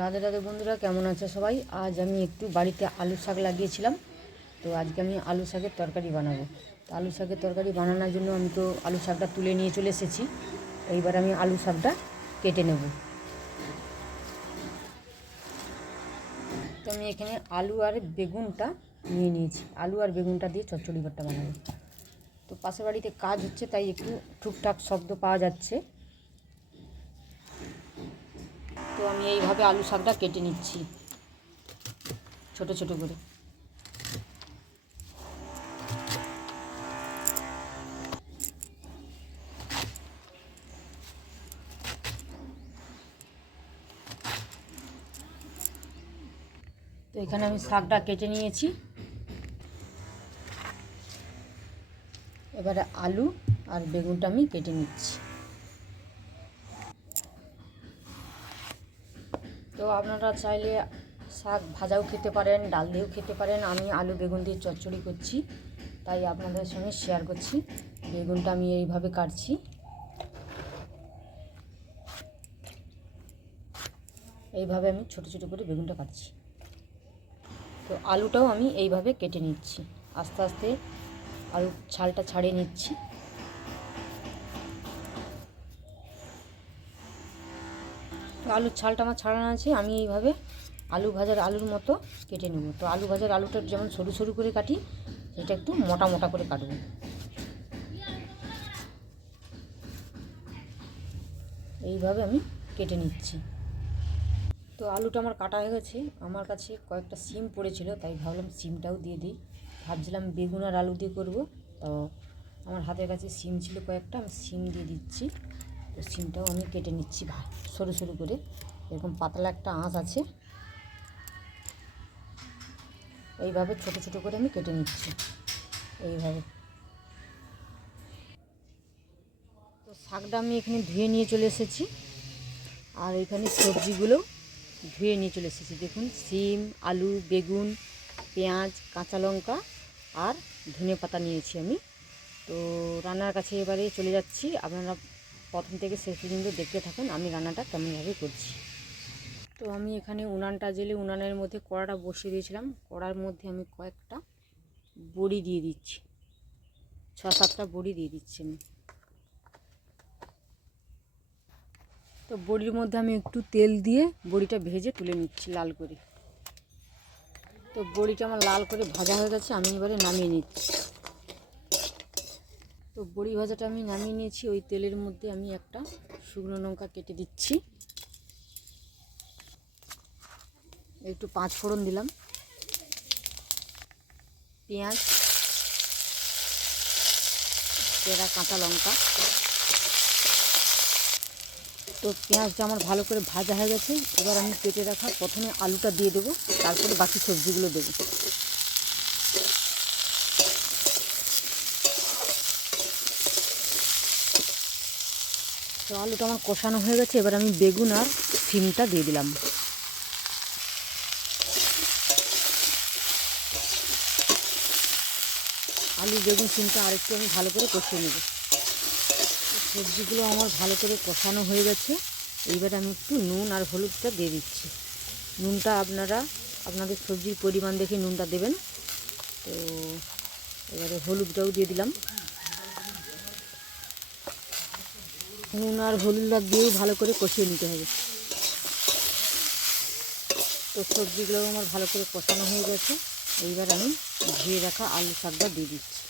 রাধে রাধে বন্ধুরা, কেমন আছে সবাই? আজ আমি একটু বাড়িতে আলু শাক লাগিয়েছিলাম, তো আজকে আমি আলু শাকের তরকারি বানাবো। তো আলু শাকের তরকারি বানানোর জন্য আমি তো আলু শাকটা তুলে নিয়ে চলে এসেছি। এইবার আমি আলু শাকটা কেটে নেব। তো আমি এখানে আলু আর বেগুনটা নিয়ে নিয়েছি। আলু আর বেগুনটা দিয়ে চচ্চড়ি ভর্তা বানাবো। তো পাশের বাড়িতে কাজ হচ্ছে, তাই একটু টুকটাক শব্দ পাওয়া যাচ্ছে। তো আমি এইভাবে আলু শাকটা কেটে নিচ্ছি ছোট ছোট করে। তো এখানে আমি শাকটা কেটে নিয়েছি। এবারে আলু আর বেগুনটা আমি কেটে নিচ্ছি। তো আপনারা চাইলে শাক ভাজাও খেতে পারেন, ডাল দিয়েও খেতে পারেন। আমি আলু বেগুন দিয়ে চচ্চড়ি করছি, তাই আপনাদের সঙ্গে শেয়ার করছি। বেগুনটা আমি এইভাবে কাটছি, এইভাবে আমি ছোট ছোট করে বেগুনটা কাটছি। তো আলুটাও আমি এইভাবে কেটে নিচ্ছি, আস্তে আস্তে আলুর ছালটা ছাড়িয়ে নিচ্ছি। তো আলুর ছালটা আমার ছাড়ানো আছে, আমি এইভাবে আলু ভাজার আলুর মতো কেটে নেব। তো আলু ভাজার আলুটা যেমন সরু সরু করে কাটি, সেটা একটু মোটা মোটা করে কাটবো। এইভাবে আমি কেটে নিচ্ছি। তো আলুটা আমার কাটা হয়ে গেছে। আমার কাছে কয়েকটা সিম পড়েছিল, তাই ভাবলাম সিমটাও দিয়ে দিই। ভাবছিলাম বেগুন আর আলু দিয়ে করব, তো আমার হাতের কাছে সিম ছিল কয়েকটা, আমি সিম দিয়ে দিচ্ছি। তো সিমটাও আমি কেটে নিচ্ছি সরু সরু করে। এরকম পাতলা একটা আঁশ আছে, এইভাবে ছোট ছোট করে আমি কেটে নিচ্ছি এইভাবে। তো শাকটা আমি এখানে ধুয়ে নিয়ে চলে এসেছি, আর এখানে সবজিগুলো ধুয়ে নিয়ে চলে এসেছি। দেখুন, সিম, আলু, বেগুন, পেঁয়াজ, কাঁচা লঙ্কা আর ধনে পাতা নিয়েছি আমি। তো রান্নার কাছে এবারে চলে যাচ্ছি। আপনারা প্রথম থেকে শেষ পর্যন্ত দেখতে থাকেন আমি রান্নাটা কেমনভাবে করছি। তো আমি এখানে উনানটা জেলে উনানের মধ্যে কড়াটা বসিয়ে দিয়েছিলাম। কড়ার মধ্যে আমি কয়েকটা বড়ি দিয়ে দিচ্ছি, 6-7টা বড়ি দিয়ে দিচ্ছি আমি। তো বড়ির মধ্যে আমি একটু তেল দিয়ে বড়িটা ভেজে তুলে নিচ্ছি লাল করে। তো বড়িটা আমার লাল করে ভাজা হয়ে গেছে, আমি এবারে নামিয়ে নিচ্ছি। তো বড়ি ভাজাটা আমি নামিয়ে নিয়েছি। ওই তেলের মধ্যে আমি একটা শুকনো লঙ্কা কেটে দিচ্ছি, একটু 5 ফোড়ন দিলাম, পেঁয়াজ, চেরা কাঁচা লঙ্কা। তো পেঁয়াজটা আমার ভালো করে ভাজা হয়ে গেছে। এবার আমি কেটে রাখা প্রথমে আলুটা দিয়ে দেবো, তারপরে বাকি সবজিগুলো দেবো। তো আলুটা আমার কষানো হয়ে গেছে। এবার আমি বেগুন আর সিমটা দিয়ে দিলাম। আলু, বেগুন, সিমটা আরেকটু আমি ভালো করে কষিয়ে নেব। সবজিগুলো আমার ভালো করে কষানো হয়ে গেছে। এইবার আমি একটু নুন আর হলুদটা দিয়ে দিচ্ছি। নুনটা আপনারা আপনাদের সবজির পরিমাণ দেখে নুনটা দেবেন। তো এবারে হলুদটাও দিয়ে দিলাম। নুন আর হলুদটা দিয়েও ভালো করে কষিয়ে নিতে হবে। তো সবজিগুলো আমার ভালো করে কষানো হয়ে গেছে। এইবার আমি ধুয়ে রাখা আলু শাকটা দিয়ে দিচ্ছি।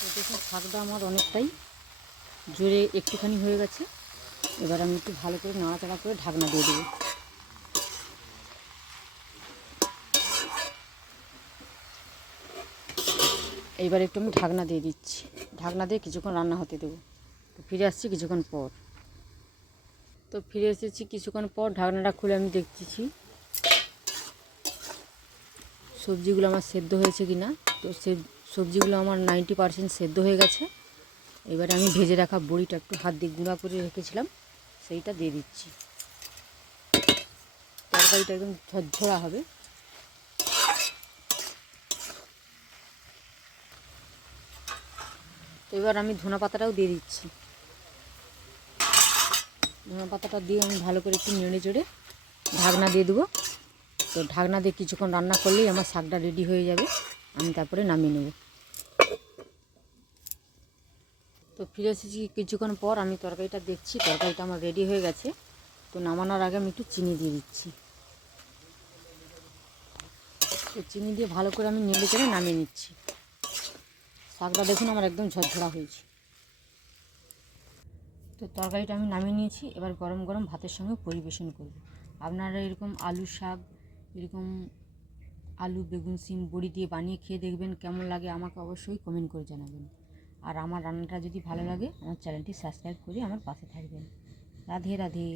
তো দেখুন, শাকটা আমার অনেকটাই জোরে একটুখানি হয়ে গেছে। এবার আমি একটু ভালো করে নাড়াচাড়া করে ঢাকনা দিয়ে দেবো। এইবার একটু আমি ঢাকনা দিয়ে দিচ্ছি। ঢাকনা দিয়ে কিছুক্ষণ রান্না হতে দেবো। তো ফিরে আসছি কিছুক্ষণ পর। তো ফিরে এসেছি কিছুক্ষণ পর, ঢাকনাটা খুলে আমি দেখতেছি সবজিগুলো আমার সেদ্ধ হয়েছে কি না। তো সবজিগুলো আমার 90% সেদ্ধ হয়ে গেছে। এবারে আমি ভেজে রাখা বড়িটা একটু হাত দিয়ে গুঁড়া করে রেখেছিলাম, সেইটা দিয়ে দিচ্ছি। তরকারিটা একদম ঝরঝরা হবে। তো এবার আমি ধনে পাতাটাও দিয়ে দিচ্ছি। ধনে পাতাটা দিয়ে আমি ভালো করে একটু নেড়ে চেড়ে ঢাকনা দিয়ে দেবো। তো ঢাকনা দিয়ে কিছুক্ষণ রান্না করলেই আমার শাকটা রেডি হয়ে যাবে, আমি তারপরে নামিয়ে নেব। তো ফিরে এসেছি কিছুক্ষণ পর, আমি তরকারিটা দেখছি, তরকারিটা আমার রেডি হয়ে গেছে। তো নামানোর আগে আমি একটু চিনি দিয়ে দিচ্ছি। তো চিনি দিয়ে ভালো করে আমি নেড়ে চেড়ে নামিয়ে নিচ্ছি। শাকটা দেখুন আমার একদম ঝরঝরা হয়েছে। তো তরকারিটা আমি নামিয়ে নিয়েছি, এবার গরম গরম ভাতের সঙ্গে পরিবেশন করব। আপনারা এরকম আলু শাক, এরকম আলু বেগুন সিম বড়ি দিয়ে বানিয়ে খেয়ে দেখবেন, কেমন লাগে আমাকে অবশ্যই কমেন্ট করে জানাবেন। আর আমার রান্নাটা যদি ভালো লাগে আমার চ্যানেলটি সাবস্ক্রাইব করে আমার পাশে থাকবেন। রাধে রাধে।